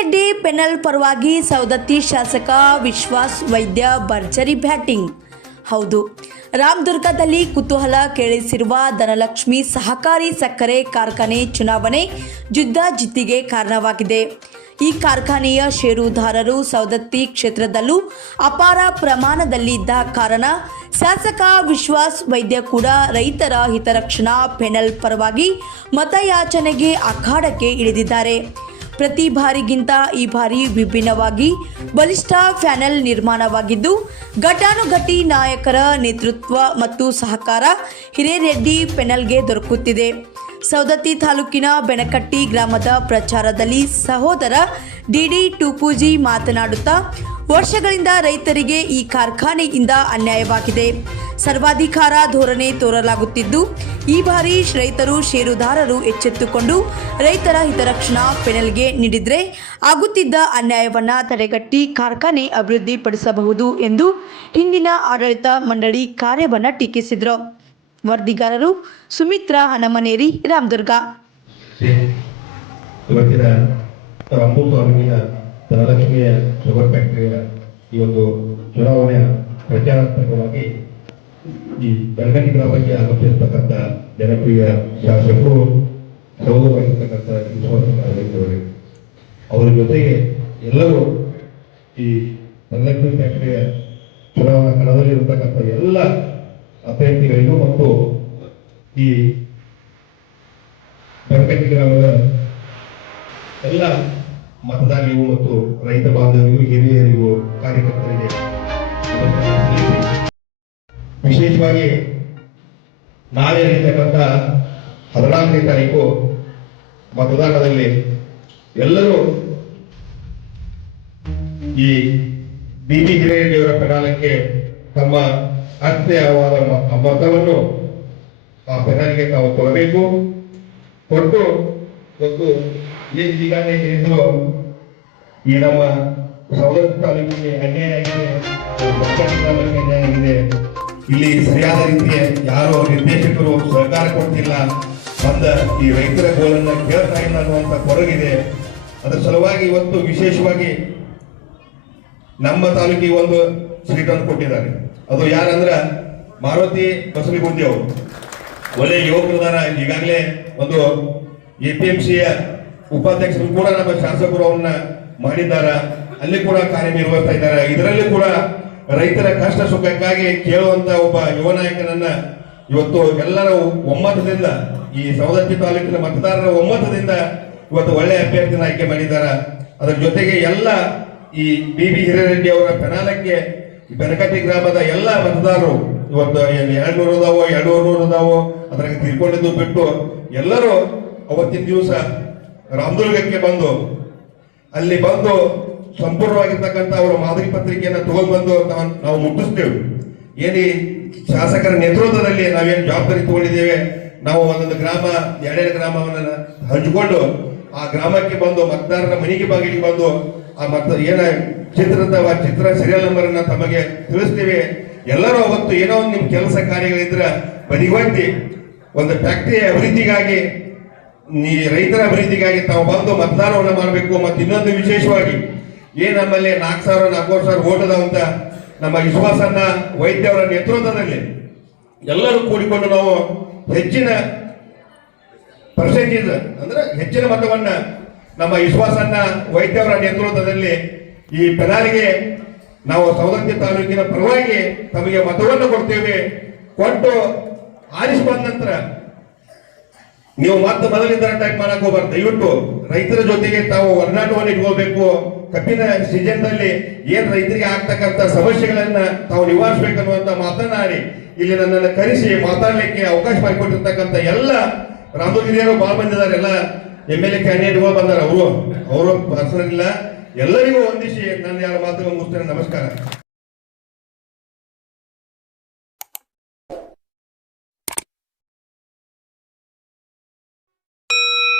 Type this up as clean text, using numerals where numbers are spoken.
ಹಿರೇರೆಡ್ಡಿ panel ಪರವಾಗಿ ಸವದತ್ತಿ ಶಾಸಕ ವಿಶ್ವಾಸ್ ವೈದ್ಯ ಭರ್ಜರಿ ಬ್ಯಾಟಿಂಗ್. ಹೌದು, ರಾಮದುರ್ಗದಲ್ಲಿ ಕುತೂಹಲ ಕೇಳಿಸಿರುವ ಧನಲಕ್ಷ್ಮಿ ಸಹಕಾರಿ ಸಕ್ಕರೆ ಕಾರ್ಖಾನೆ ಚುನಾವಣೆ ಜಿದ್ದಾಜಿದ್ದಿಗೆ ಕಾರಣವಾಗಿದೆ. ಈ ಕಾರ್ಖಾನೆಯ ಷೇರುದಾರರು ಸವದತ್ತಿ ಕ್ಷೇತ್ರದಲ್ಲೂ ಅಪಾರ ಪ್ರಮಾಣದಲ್ಲಿದ್ದ ಕಾರಣ ಶಾಸಕ ವಿಶ್ವಾಸ್ ವೈದ್ಯ ಕೂಡ ರೈತರ ಹಿತರಕ್ಷಣಾ ಪೆನಲ್ ಪರವಾಗಿ ಮತಯಾಚನೆಗೆ ಅಖಾಡಕ್ಕೆ ಇಳಿದಿದ್ದಾರೆ. ಪ್ರತಿ ಬಾರಿಗಿಂತ ಈ ಬಾರಿ ವಿಭಿನ್ನವಾಗಿ ಬಲಿಷ್ಠ ಪ್ಯಾನೆಲ್ ನಿರ್ಮಾಣವಾಗಿದ್ದು, ಘಟಾನುಘಟಿ ನಾಯಕರ ನೇತೃತ್ವ ಮತ್ತು ಸಹಕಾರ ಹಿರೇರೆಡ್ಡಿ ಪೆನಲ್ಗೆ ದೊರಕುತ್ತಿದೆ. ಸವದತ್ತಿ ತಾಲೂಕಿನ ಬೆನಕಟ್ಟಿ ಗ್ರಾಮದ ಪ್ರಚಾರದಲ್ಲಿ ಸಹೋದರ ಡಿಡಿ ಟೂಪೂಜಿ ಮಾತನಾಡುತ್ತಾ, ವರ್ಷಗಳಿಂದ ರೈತರಿಗೆ ಈ ಕಾರ್ಖಾನೆಯಿಂದ ಅನ್ಯಾಯವಾಗಿದೆ. ಸರ್ವಾಧಿಕಾರ ಧೋರಣೆ ತೋರಲಾಗುತ್ತಿದ್ದು, ಈ ಬಾರಿ ರೈತರು ಷೇರುದಾರರು ಎಚ್ಚೆತ್ತುಕೊಂಡು ರೈತರ ಹಿತರಕ್ಷಣಾ ಪೆನಲ್ಗೆ ನೀಡಿದರೆ ಆಗುತ್ತಿದ್ದ ಅನ್ಯಾಯವನ್ನು ತಡೆಗಟ್ಟಿ ಕಾರ್ಖಾನೆ ಅಭಿವೃದ್ಧಿಪಡಿಸಬಹುದು ಎಂದು ಹಿಂದಿನ ಆಡಳಿತ ಮಂಡಳಿ ಕಾರ್ಯವನ್ನು ಟೀಕಿಸಿದರು. ವರದಿಗಾರರು ಸುಮಿತ್ರಾ ಹನಮನೇರಿ, ರಾಮದುರ್ಗ. ಧನಲಕ್ಷ್ಮಿಯ ಶುಗರ್ ಫ್ಯಾಕ್ಟರಿಯ ಈ ಒಂದು ಚುನಾವಣೆಯ ಪ್ರಚಾರಾತ್ಮಕವಾಗಿ ಈ ಬೆಳಗಟ್ಟಿ ಗ್ರಾಮಕ್ಕೆ ಆಗಮಿಸಿರ್ತಕ್ಕಂಥ ಜನಪ್ರಿಯ ಶಾಸಕರು ಸಹೋದರರಾಗಿರ್ತಕ್ಕಂಥ ವಿಶ್ವಾಸ ಅವರ ಜೊತೆಗೆ ಎಲ್ಲರೂ ಈ ಧನಲಕ್ಷ್ಮಿ ಫ್ಯಾಕ್ಟರಿಯ ಚುನಾವಣಾ ಕಣದಲ್ಲಿರತಕ್ಕಂಥ ಎಲ್ಲ ಅಭ್ಯರ್ಥಿಗಳಿಗೂ ಮತ್ತು ಈ ಬೆಳಗಟ್ಟಿ ಗ್ರಾಮದ ಎಲ್ಲ ಮತದಾರರಿಗೂ ಮತ್ತು ರೈತ ಬಾಂಧವರಿಗೂ ಹಿರಿಯರಿಗೂ ಕಾರ್ಯಕರ್ತರಿಗೆ ವಿಶೇಷವಾಗಿ ನಾಳೆ ನಡೀತಕ್ಕಂಥ 14ನೇ ತಾರೀಕು ಮತದಾನದಲ್ಲಿ ಎಲ್ಲರೂ ಈ ಬಿ.ಬಿ. ಹಿರೇರೆಡ್ಡಿಯವರ ಪೆನಾಲಕ್ಕೆ ತಮ್ಮ ಅರ್ಥವಾದ ಮತವನ್ನು ಆ ಪೆನಾಲಿಗೆ ತಾವು ಕೊಡಬೇಕು. ಕೊಟ್ಟು ಈಗಾಗಲೇ ಹೇಳಿದ್ರು, ಈ ನಮ್ಮ ಸವದತ್ತಿ ತಾಲೂಕಿಗೆ ಅನ್ಯಾಯ ಆಗಿದೆ. ಇಲ್ಲಿ ಸರಿಯಾದ ರೀತಿಯ ಯಾರೋ ನಿರ್ದೇಶಕರು ಸಹಕಾರ ಕೊಡ್ತಿಲ್ಲ, ಬಂದ ಈ ರೈತರ ಗೋಲನ್ನ ಕೇಳ್ತಾ ಇಲ್ಲ ಅನ್ನುವಂಥ ಕೊರಗಿದೆ. ಅದರ ಸಲುವಾಗಿ ಇವತ್ತು ವಿಶೇಷವಾಗಿ ನಮ್ಮ ತಾಲೂಕಿಗೆ ಒಂದು ಸೀಟನ್ನು ಕೊಟ್ಟಿದ್ದಾರೆ. ಅದು ಯಾರಂದ್ರ ಮಾರುತಿ ಬಸಲಿಗುಂದಿ ಅವರು ಒಳ್ಳೆ ಯುವಕರದಾರ. ಈಗಾಗಲೇ ಒಂದು APMCಯ ಉಪಾಧ್ಯಕ್ಷರು ಕೂಡ ನಮ್ಮ ಶಾಸಕರು ಅವನ್ನ ಮಾಡಿದ್ದಾರ, ಅಲ್ಲಿ ಕೂಡ ಕಾರ್ಯನಿರ್ವಹಿಸ್ತಾ ಇದ್ದಾರೆ. ಇದರಲ್ಲಿ ಕೂಡ ರೈತರ ಕಷ್ಟ ಸುಖಕ್ಕಾಗಿ ಕೇಳುವಂತ ಒಬ್ಬ ಯುವ ನಾಯಕನನ್ನ ಇವತ್ತು ಎಲ್ಲರ ಒಮ್ಮತದಿಂದ, ಈ ಸವದತ್ತಿ ತಾಲೂಕಿನ ಮತದಾರರ ಒಮ್ಮತದಿಂದ ಇವತ್ತು ಒಳ್ಳೆಯ ಅಭ್ಯರ್ಥಿನ ಆಯ್ಕೆ ಮಾಡಿದ್ದಾರೆ. ಅದರ ಜೊತೆಗೆ ಎಲ್ಲ ಈ ಬಿ.ಬಿ. ಹಿರೇರೆಡ್ಡಿ ಅವರ ಪೆನಾಲಕ್ಕೆ ಬೆನಕಟ್ಟಿ ಗ್ರಾಮದ ಎಲ್ಲ ಮತದಾರರು ಇವತ್ತು 200 ಅದಾವೋ 200 ಅದಾವೋ ಅದ್ರಾಗ ತಿಳ್ಕೊಂಡಿದ್ದು ಬಿಟ್ಟು ಎಲ್ಲರೂ ಅವತ್ತಿನ ದಿವಸ ರಾಮದುರ್ಗಕ್ಕೆ ಬಂದು ಅಲ್ಲಿ ಬಂದು ಸಂಪೂರ್ಣವಾಗಿರ್ತಕ್ಕಂಥ ಅವರ ಮಾದರಿ ಪತ್ರಿಕೆಯನ್ನು ತಗೊಂಡು ಬಂದು ನಾವು ಮುಟ್ಟಿಸ್ತೇವೆ. ಏನಿ ಶಾಸಕರ ನೇತೃತ್ವದಲ್ಲಿ ನಾವೇನು ಜವಾಬ್ದಾರಿ ತಗೊಂಡಿದ್ದೇವೆ, ನಾವು ಒಂದೊಂದು ಗ್ರಾಮ 2 ಗ್ರಾಮವನ್ನು ಹಂಚಿಕೊಂಡು ಆ ಗ್ರಾಮಕ್ಕೆ ಬಂದು ಮತದಾರರ ಮನೆಗೆ ಬಾಗಿಲಿಗೆ ಬಂದು ಆ ಏನ ಚಿತ್ರ ಸೀರಿಯಲ್ ನಂಬರ್ ಅನ್ನ ತಮಗೆ ತಿಳಿಸ್ತೇವೆ. ಎಲ್ಲರೂ ಅವತ್ತು ಏನೋ ಒಂದು ನಿಮ್ ಕೆಲಸ ಕಾರ್ಯಗಳಿದ್ರೆ ಬದಿಗೊತ್ತಿ ಒಂದು ಫ್ಯಾಕ್ಟರಿ ಅಭಿವೃದ್ಧಿಗಾಗಿ, ರೈತರ ಅಭಿವೃದ್ಧಿಗಾಗಿ ತಾವು ಬಂದು ಮತದಾನವನ್ನು ಮಾಡಬೇಕು. ಮತ್ತು ಇನ್ನೊಂದು ವಿಶೇಷವಾಗಿ ನಮ್ಮಲ್ಲಿ 4,000-4,000 ಓಟ್ ಅದಾವಂತ ನಮ್ಮ ವಿಶ್ವಾಸನ್ನ ವೈದ್ಯವರ ನೇತೃತ್ವದಲ್ಲಿ ಎಲ್ಲರೂ ಕೂಡಿಕೊಂಡು ನಾವು ಹೆಚ್ಚಿನ ಪರ್ಸೆಂಟೇಜ್ ಅಂದ್ರೆ ಹೆಚ್ಚಿನ ಮತವನ್ನ ನಮ್ಮ ವಿಶ್ವಾಸನ್ನ ವೈದ್ಯವರ ನೇತೃತ್ವದಲ್ಲಿ ಈ ಪೆನಾಲಿಗೆ ನಾವು ಸವದತ್ತಿ ತಾಲೂಕಿನ ಪರವಾಗಿ ತಮಗೆ ಮತವನ್ನು ಕೊಡ್ತೇವೆ. ಕೊಟ್ಟು ಆರಿಸಿ ಬಂದ ನಂತರ ನೀವು ಮತ್ತೆ ಮೊದಲಿಂದ ಅಟ್ಯಾಕ್ ಮಾಡಕ್ ಹೋಗ್ಬಾರ್ದು. ದಯವಿಟ್ಟು ರೈತರ ಜೊತೆಗೆ ತಾವು ಒಡನಾಟವನ್ನು ಇಟ್ಕೋಬೇಕು. ಕಬ್ಬಿನ ಸೀಸನ್ ನಲ್ಲಿ ರೈತರಿಗೆ ಆಗ್ತಕ್ಕಂಥ ಸಮಸ್ಯೆಗಳನ್ನ ತಾವು ನಿವಾರಿಸಬೇಕನ್ನುವಂತ ಮಾತನಾಡಿ ಇಲ್ಲಿ ನನ್ನನ್ನು ಕರೆಸಿ ಮಾತಾಡ್ಲಿಕ್ಕೆ ಅವಕಾಶ ಮಾಡಿಕೊಟ್ಟಿರ್ತಕ್ಕಂಥ ಎಲ್ಲ ರಾಮದುರ್ಗಿರಿಯರು ಬಹಳ ಬಂದಿದ್ದಾರೆ. ಎಲ್ಲ MLA ಕ್ಯಾಂಡಿಡೇಟ್ಗಳು ಬಂದಾರ. ಅವರು ಪರ್ಸನಲ್ ಇಲ್ಲ, ಎಲ್ಲರಿಗೂ ವಂದಿಸಿ ನನ್ನ 2 ಮಾತುಗಳು ಮುಗಿಸ್ತೇನೆ. ನಮಸ್ಕಾರ.